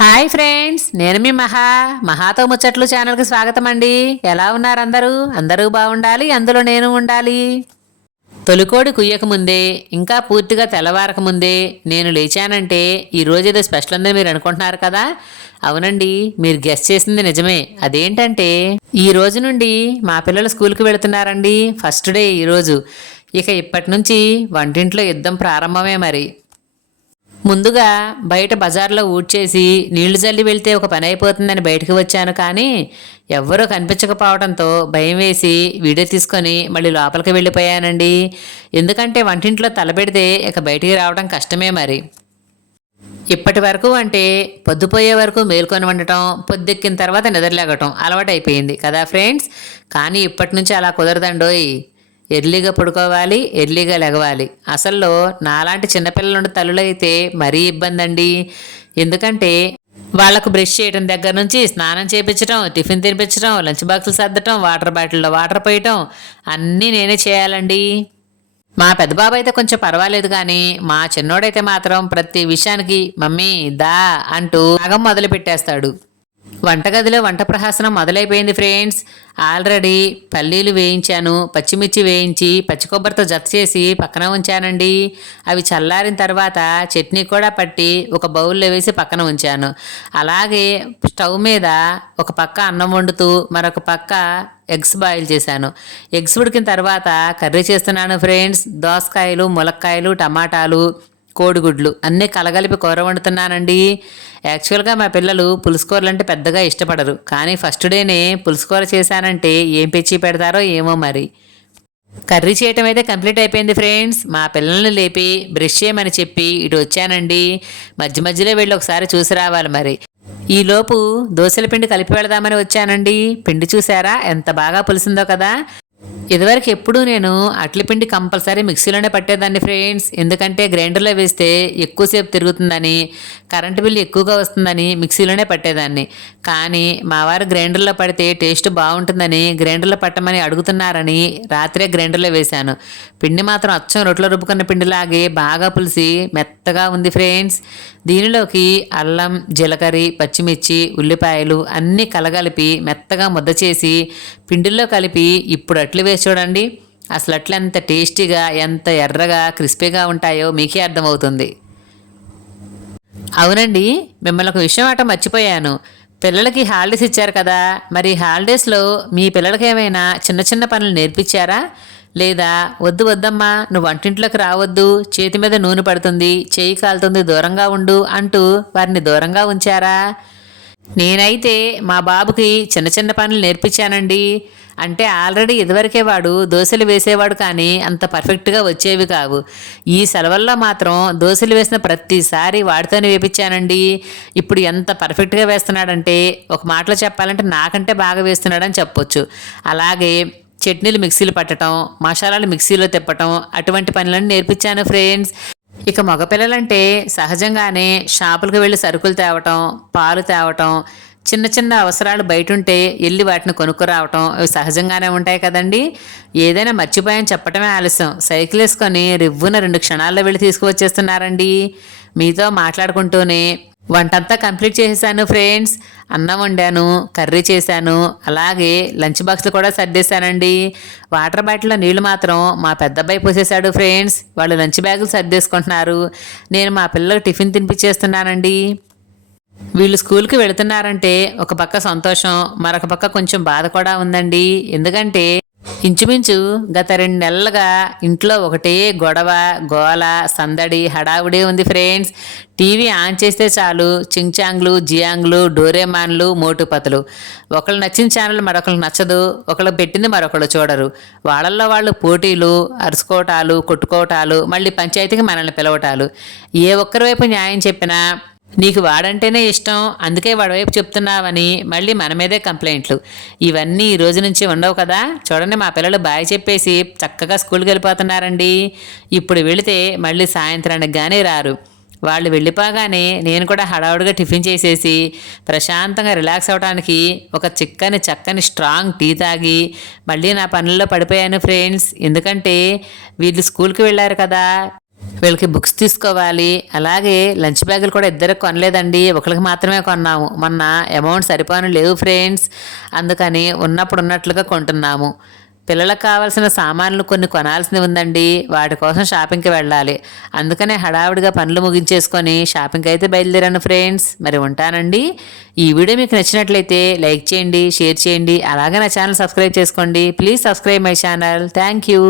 Hi friends నేను మీ మహా మహాతో ముచ్చట్లు ఛానల్కి స్వాగతం అండి ఎలా ఉన్నారు అందరూ? అందరూ బాగుండాలి అందులో నేను ఉండాలి. తొలికోడి కుయ్యక ముందే ఇంకా పూర్తిగా తెల్లవారక ముందే నేను లేచానంటే ఈ రోజు ఏదో స్పెషల్ ఉందని మీరు అనుకుంటున్నారు కదా? అవునండి మీరు గెస్ట్ చేసింది నిజమే. అదేంటంటే ఈ రోజు నుండి మా పిల్లలు స్కూల్కి వెళుతున్నారండి ఫస్ట్ డే ఈరోజు ఇక ఇప్పటి నుంచి వంటింట్లో యుద్ధం ప్రారంభమే మరి. ముందుగా బయట బజార్లో ఊడ్చేసి నీళ్ళు చల్లి వెళ్తే ఒక పని అయిపోతుందని బయటకు వచ్చాను కానీ ఎవ్వరూ కనిపించకపోవడంతో భయం వేసి వీడియో తీసుకొని మళ్ళీ లోపలికి వెళ్ళిపోయానండి. ఎందుకంటే వంటింట్లో తలపెడితే ఇక బయటికి రావడం కష్టమే మరి. ఇప్పటి వరకు అంటే పొద్దుపోయే వరకు మేల్కొని ఉండటం పొద్దెక్కిన తర్వాత నిద్రలేగటం అలవాటైపోయింది కదా ఫ్రెండ్స్. కానీ ఇప్పటి నుంచి అలా కుదరదండోయ్. ఎర్లీగా పడుకోవాలి ఎర్లీగా లెగవాలి అసల్లో నాలాంటి చిన్నపిల్లలుండి తల్లులైతే మరీ ఇబ్బంది అండి ఎందుకంటే వాళ్ళకు బ్రష్ చేయడం దగ్గర నుంచి స్నానం చేయించడం టిఫిన్ తినిపించడం లంచ్ బాక్సులు సర్దటం వాటర్ బాటిల్లో వాటర్ పోయటం అన్నీ నేనే చేయాలండి. మా పెద్ద బాబు అయితే కొంచెం పర్వాలేదు కానీ మా చిన్నోడైతే మాత్రం ప్రతి విషయానికి మమ్మీ దా అంటూ రాగం మొదలు పెట్టేస్తాడు వంటగదిలో వంట ప్రహాసనం మొదలైపోయింది ఫ్రెండ్స్ ఆల్రెడీ పల్లీలు వేయించాను పచ్చిమిర్చి వేయించి పచ్చి కొబ్బరితో జత చేసి పక్కన ఉంచానండి. అవి చల్లారిన తర్వాత చట్నీ కూడా పట్టి ఒక బౌల్లో వేసి పక్కన ఉంచాను. అలాగే స్టవ్ మీద ఒక పక్క అన్నం వండుతూ మరొక పక్క ఎగ్స్ బాయిల్ చేశాను. ఎగ్స్ ఉడికిన తర్వాత కర్రీ చేస్తున్నాను ఫ్రెండ్స్ దోసకాయలు ములక్కాయలు టమాటాలు కోడిగుడ్లు. అన్నీ కలగలిపి కూర వండుతున్నానండి. యాక్చువల్గా మా పిల్లలు పులుసుకూరలు అంటే పెద్దగా ఇష్టపడరు. కానీ ఫస్ట్ డేనే పులుసుకూర చేశానంటే ఏం పెచ్చి పెడతారో ఏమో మరి. కర్రీ చేయటం అయితే కంప్లీట్ అయిపోయింది ఫ్రెండ్స్. మా పిల్లల్ని లేపి బ్రష్ చేయమని చెప్పి ఇటు వచ్చానండి. మధ్య మధ్యలో వెళ్ళి ఒకసారి చూసి రావాలి మరి. ఈలోపు దోశల పిండి కలిపి వెళదామని వచ్చానండి. పిండి చూసారా? ఎంత బాగా పులిసిందో కదా. ఇదివరకు ఎప్పుడూ నేను అట్ల పిండి కంపల్సరీ మిక్సీలోనే పట్టేదాన్ని ఫ్రెండ్స్. ఎందుకంటే గ్రైండర్లో వేస్తే ఎక్కువసేపు తిరుగుతుందని కరెంటు బిల్లు ఎక్కువగా వస్తుందని మిక్సీలోనే పట్టేదాన్ని. కానీ మా వారు గ్రైండర్లో పడితే టేస్ట్ బాగుంటుందని గ్రైండర్లో పట్టమని అడుగుతున్నారని రాత్రే గ్రైండర్లో వేశాను. పిండి మాత్రం అచ్చం రొట్టెలో రుబ్బుకున్న పిండిలాగే బాగా పులిసి మెత్తగా ఉంది ఫ్రెండ్స్. దీనిలోకి అల్లం జీలకర్ర పచ్చిమిర్చి ఉల్లిపాయలు అన్నీ కలగలిపి మెత్తగా ముద్ద చేసి పిండిల్లో కలిపి ఇప్పుడు అట్లు వేసి చూడండి. అసలు అట్లా ఎంత టేస్టీగా ఎంత ఎర్రగా క్రిస్పీగా ఉంటాయో మీకే అర్థమవుతుంది. అవునండి మిమ్మల్ని ఒక విషయం ఆట మర్చిపోయాను. పిల్లలకి హాలిడేస్ ఇచ్చారు కదా మరి హాలిడేస్లో మీ పిల్లలకి ఏమైనా చిన్న చిన్న పనులు నేర్పించారా? లేదా వద్దు వద్దమ్మా నువ్వు వంటింట్లోకి రావద్దు చేతి మీద నూనె పడుతుంది చేయి కాలుతుంది దూరంగా ఉండు అంటూ వారిని దూరంగా ఉంచారా? నేనైతే మా బాబుకి చిన్న చిన్న పనులు నేర్పించానండి. అంటే ఆల్రెడీ ఇదివరకే వాడు దోశలు వేసేవాడు కానీ అంత పర్ఫెక్ట్గా వచ్చేవి కావు. ఈ సెలవుల్లో మాత్రం దోశలు వేసిన ప్రతిసారి వాడితోనే వేపించానండి. ఇప్పుడు ఎంత పర్ఫెక్ట్గా వేస్తున్నాడంటే ఒక మాటలో చెప్పాలంటే నాకంటే బాగా వేస్తున్నాడని చెప్పొచ్చు. అలాగే చట్నీలు మిక్సీలు పట్టడం మసాలాలు మిక్సీలో తిప్పటం అటువంటి పనులను నేర్పించాను ఫ్రెండ్స్. ఇక మగపిల్లలంటే సహజంగానే షాపులకు వెళ్ళి సరుకులు తేవటం పాలు తేవటం చిన్న చిన్న అవసరాలు బయట ఉంటే వెళ్ళి వాటిని కొనుక్కురావటం అవి సహజంగానే ఉంటాయి కదండి. ఏదైనా మర్చిపోయాని చెప్పటమే ఆలస్యం. సైకిల్ వేసుకొని రివ్వున రెండు క్షణాల్లో వెళ్ళి తీసుకువచ్చేస్తున్నారండి. మీతో మాట్లాడుకుంటూనే వంటంతా కంప్లీట్ చేసేసాను ఫ్రెండ్స్. అన్నం వండాను కర్రీ చేశాను అలాగే లంచ్ బాక్స్లు కూడా సర్దేశానండి. వాటర్ బాటిల్లో నీళ్ళు మాత్రం మా పెద్దబ్బాయి పోసేశాడు ఫ్రెండ్స్. వాళ్ళు లంచ్ బ్యాగులు సర్దేసుకుంటున్నారు. నేను మా పిల్లలకు టిఫిన్ తినిపించేస్తున్నానండి వీళ్ళు స్కూల్కి వెళుతున్నారంటే ఒక పక్క సంతోషం మరొక పక్క కొంచెం బాధ కూడా ఉందండి. ఎందుకంటే ఇంచుమించు గత రెండు నెలలుగా ఇంట్లో ఒకటే గొడవ గోల సందడి హడావుడి ఉంది ఫ్రెండ్స్. టీవీ ఆన్ చేస్తే చాలు చింగ్చాంగ్లు జియాంగ్లు డోరేమాన్లు మోటుపతులు. ఒకళ్ళు నచ్చిన ఛానల్ మరొకరు నచ్చదు ఒకళ్ళు పెట్టింది మరొకళ్ళు చూడరు. వాళ్ళల్లో వాళ్ళు పోటీలు అరుచుకోవటాలు కొట్టుకోవటాలు మళ్ళీ పంచాయతీకి మనల్ని పిలవటాలు. ఏ ఒక్కరి వైపు న్యాయం చెప్పినా నీకు వాడంటేనే ఇష్టం అందుకే వాడివైపు చెప్తున్నావని మళ్ళీ మన మీదే కంప్లైంట్లు. ఇవన్నీ ఈ రోజు నుంచి ఉండవు కదా? చూడండి మా పిల్లలు బాయ్ చెప్పేసి చక్కగా స్కూల్కి వెళ్ళిపోతున్నారండి. ఇప్పుడు వెళితే మళ్ళీ సాయంత్రానికి కానీ రారు. వాళ్ళు వెళ్ళిపోగానే నేను కూడా హడావుడిగా టిఫిన్ చేసేసి ప్రశాంతంగా రిలాక్స్ అవడానికి ఒక చిక్కని చక్కని స్ట్రాంగ్ టీ తాగి మళ్ళీ నా పనుల్లో పడిపోయాను ఫ్రెండ్స్. ఎందుకంటే వీళ్ళు స్కూల్కి వెళ్ళారు కదా? వీళ్ళకి బుక్స్ తీసుకోవాలి. అలాగే లంచ్ బ్యాగులు కూడా ఇద్దరికి కొనలేదండి. ఒకరికి మాత్రమే కొన్నాము. మొన్న అమౌంట్ సరిపోను లేవు ఫ్రెండ్స్. అందుకని ఉన్నప్పుడు ఉన్నట్లుగా కొంటున్నాము. పిల్లలకు కావాల్సిన సామాన్లు కొన్ని కొనాల్సింది ఉందండి. వాటి కోసం షాపింగ్కి వెళ్ళాలి. అందుకనే హడావిడిగా పనులు ముగించేసుకొని షాపింగ్కి అయితే బయలుదేరాను ఫ్రెండ్స్. మరి ఉంటానండి. ఈ వీడియో మీకు నచ్చినట్లయితే లైక్ చేయండి షేర్ చేయండి. అలాగే నా ఛానల్ సబ్స్క్రైబ్ చేసుకోండి. Please subscribe my channel. Thank you.